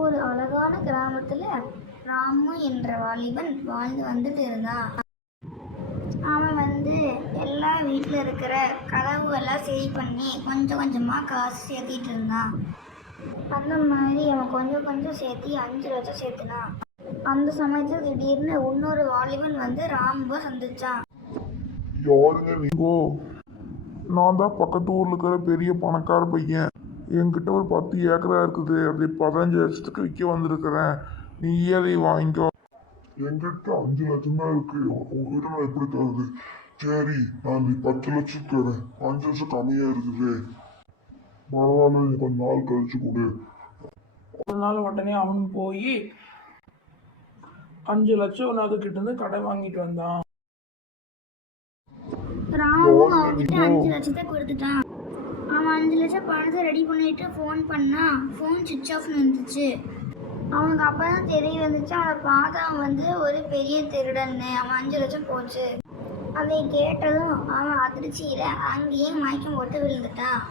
ஒரு அழகான கிராமத்துல ராமு என்ற வாலிபன் வாழ்ந்து வந்துட்டு இருந்தான். அவன் வந்து எல்லா வீட்டில் இருக்கிற கதவுகள்லாம் சரி பண்ணி கொஞ்சம் கொஞ்சமாக காசு சேர்த்திட்டு இருந்தான். அந்த மாதிரி அவன் கொஞ்சம் கொஞ்சம் சேர்த்தி அஞ்சு லட்சம் சேர்த்துனான். அந்த சமயத்தில் திடீர்னு இன்னொரு வாலிபன் வந்து ராமுவை சந்திச்சான். யாருங்க நீங்கோ? நான் தான் பக்கத்து ஊர்ல இருக்கிற பெரிய பணக்கார பையன். என்கிட்ட ஒரு பத்து ஏக்கரா இருக்குது. அதை பதினஞ்சு லட்சத்துக்கு விற்க வந்திருக்கிறேன். நீ அதை வாங்கிக்கோ. என்கிட்ட அஞ்சு லட்சம் தான் இருக்கு. உங்ககிட்ட நான் எப்படி தருது? சரி நான் நீ பத்து லட்சம் தரேன் அஞ்சு லட்சம் கம்மியா இருக்குது. பரவாயில்ல நீ கொஞ்ச நாள் கழிச்சு கொடு. ஒரு நாள் உடனே அவன் போய் அஞ்சு லட்சம் நகைக்கிட்ட இருந்து கடை வாங்கிட்டு வந்தான். அவன்கிட்ட அஞ்சு லட்சத்தை கொடுத்துட்டான். அவன் அஞ்சு லட்சம் பணத்தை ரெடி பண்ணிட்டு ஃபோன் பண்ணா ஃபோன் சுவிட்ச் ஆஃப்னு இருந்துச்சு அவனுக்கு அப்போ தான் தெரிய வந்துச்சு அவனை பார்த்தா அவன் வந்து ஒரு பெரிய திருடன்னு. அவன் அஞ்சு லட்சம் போச்சு. அவன் கேட்டதும் அவன் அதிர்ச்சியில் அங்கேயே மயக்கம் போட்டு விழுந்துட்டான்.